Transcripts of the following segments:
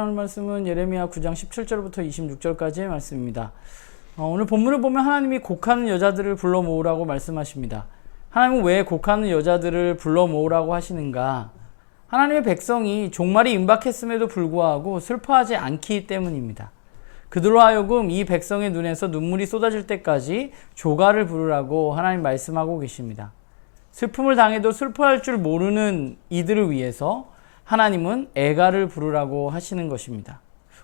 나눌 말씀은 예레미야 9장 17절부터 26절까지의 말씀입니다. 오늘 본문을 보면 하나님이 곡하는 여자들을 불러 모으라고 말씀하십니다. 하나님은 왜 곡하는 여자들을 불러 모으라고 하시는가? 하나님의 백성이 종말이 임박했음에도 불구하고 슬퍼하지 않기 때문입니다. 그들로 하여금 이 백성의 눈에서 눈물이 쏟아질 때까지 조가를 부르라고 하나님 말씀하고 계십니다. 슬픔을 당해도 슬퍼할 줄 모르는 이들을 위해서 하나님은 애가를 부르라고 하시는 것입니다.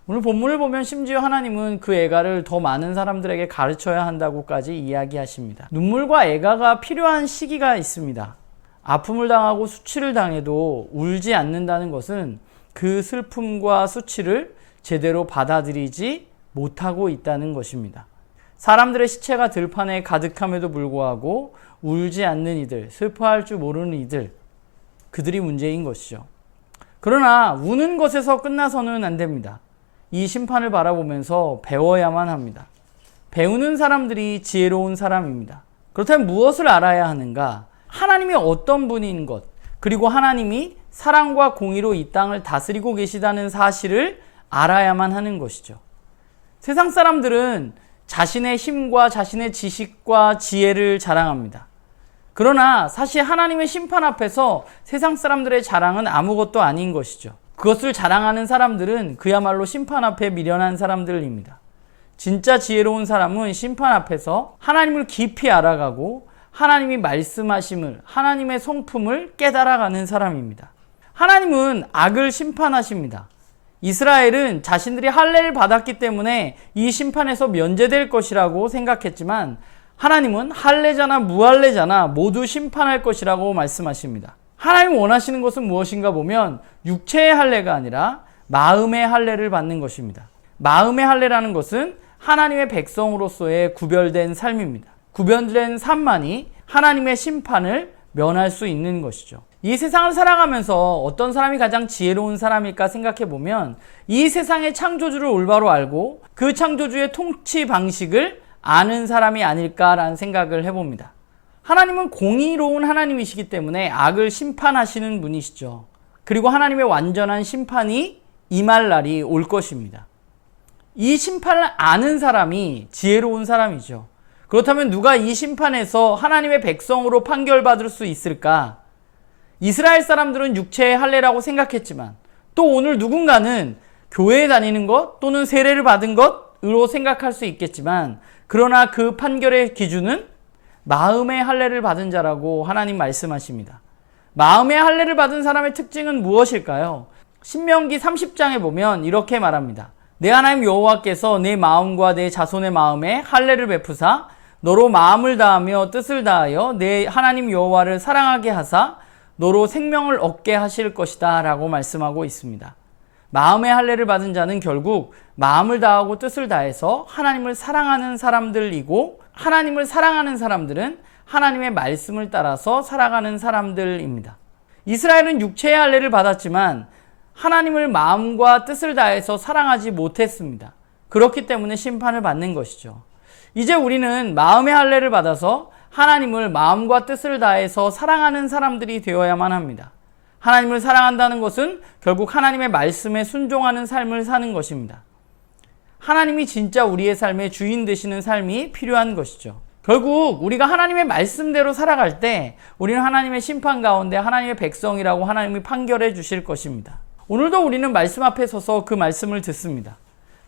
오늘 본문을 보면 심지어 하나님은 그 애가를 더 많은 사람들에게 가르쳐야 한다고까지 이야기하십니다. 눈물과 애가가 필요한 시기가 있습니다. 아픔을 당하고 수치를 당해도 울지 않는다는 것은 그 슬픔과 수치를 제대로 받아들이지 못하고 있다는 것입니다. 사람들의 시체가 들판에 가득함에도 불구하고 울지 않는 이들, 슬퍼할 줄 모르는 이들, 그들이 문제인 것이죠. 그러나 우는 것에서 끝나서는 안 됩니다. 이 심판을 바라보면서 배워야만 합니다. 배우는 사람들이 지혜로운 사람입니다. 그렇다면 무엇을 알아야 하는가? 하나님이 어떤 분인 것, 그리고 하나님이 사랑과 공의로 이 땅을 다스리고 계시다는 사실을 알아야만 하는 것이죠. 세상 사람들은 자신의 힘과 자신의 지식과 지혜를 자랑합니다. 그러나 사실 하나님의 심판 앞에서 세상 사람들의 자랑은 아무것도 아닌 것이죠. 그것을 자랑하는 사람들은 그야말로 심판 앞에 미련한 사람들입니다. 진짜 지혜로운 사람은 심판 앞에서 하나님을 깊이 알아가고 하나님이 말씀하심을, 하나님의 성품을 깨달아가는 사람입니다. 하나님은 악을 심판하십니다. 이스라엘은 자신들이 할례를 받았기 때문에 이 심판에서 면제될 것이라고 생각했지만 하나님은 할례자나 무할례자나 모두 심판할 것이라고 말씀하십니다. 하나님 원하시는 것은 무엇인가 보면 육체의 할례가 아니라 마음의 할례를 받는 것입니다. 마음의 할례라는 것은 하나님의 백성으로서의 구별된 삶입니다. 구별된 삶만이 하나님의 심판을 면할 수 있는 것이죠. 이 세상을 살아가면서 어떤 사람이 가장 지혜로운 사람일까 생각해 보면 이 세상의 창조주를 올바로 알고 그 창조주의 통치 방식을 아는 사람이 아닐까라는 생각을 해봅니다. 하나님은 공의로운 하나님이시기 때문에 악을 심판하시는 분이시죠. 그리고 하나님의 완전한 심판이 임할 날이 올 것입니다. 이 심판을 아는 사람이 지혜로운 사람이죠. 그렇다면 누가 이 심판에서 하나님의 백성으로 판결받을 수 있을까? 이스라엘 사람들은 육체의 할례라고 생각했지만 또 오늘 누군가는 교회에 다니는 것 또는 세례를 받은 것으로 생각할 수 있겠지만 그러나 그 판결의 기준은 마음의 할례를 받은 자라고 하나님 말씀하십니다. 마음의 할례를 받은 사람의 특징은 무엇일까요? 신명기 30장에 보면 이렇게 말합니다. 내 하나님 여호와께서 내 마음과 내 자손의 마음에 할례를 베푸사 너로 마음을 다하며 뜻을 다하여 내 하나님 여호와를 사랑하게 하사 너로 생명을 얻게 하실 것이다 라고 말씀하고 있습니다. 마음의 할례를 받은 자는 결국 마음을 다하고 뜻을 다해서 하나님을 사랑하는 사람들이고 하나님을 사랑하는 사람들은 하나님의 말씀을 따라서 살아가는 사람들입니다. 이스라엘은 육체의 할례를 받았지만 하나님을 마음과 뜻을 다해서 사랑하지 못했습니다. 그렇기 때문에 심판을 받는 것이죠. 이제 우리는 마음의 할례를 받아서 하나님을 마음과 뜻을 다해서 사랑하는 사람들이 되어야만 합니다. 하나님을 사랑한다는 것은 결국 하나님의 말씀에 순종하는 삶을 사는 것입니다. 하나님이 진짜 우리의 삶의 주인 되시는 삶이 필요한 것이죠. 결국 우리가 하나님의 말씀대로 살아갈 때 우리는 하나님의 심판 가운데 하나님의 백성이라고 하나님이 판결해 주실 것입니다. 오늘도 우리는 말씀 앞에 서서 그 말씀을 듣습니다.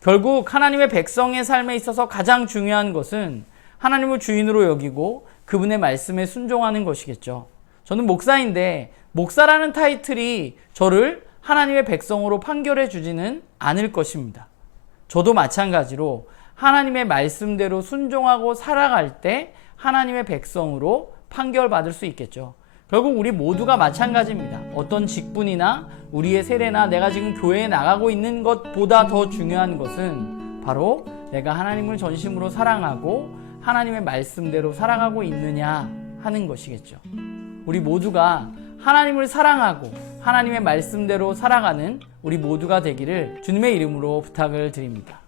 결국 하나님의 백성의 삶에 있어서 가장 중요한 것은 하나님을 주인으로 여기고 그분의 말씀에 순종하는 것이겠죠. 저는 목사인데 목사라는 타이틀이 저를 하나님의 백성으로 판결해 주지는 않을 것입니다. 저도 마찬가지로 하나님의 말씀대로 순종하고 살아갈 때 하나님의 백성으로 판결받을 수 있겠죠. 결국 우리 모두가 마찬가지입니다. 어떤 직분이나 우리의 세례나 내가 지금 교회에 나가고 있는 것보다 더 중요한 것은 바로 내가 하나님을 전심으로 사랑하고 하나님의 말씀대로 살아가고 있느냐 하는 것이겠죠. 우리 모두가 하나님을 사랑하고 하나님의 말씀대로 살아가는 우리 모두가 되기를 주님의 이름으로 부탁을 드립니다.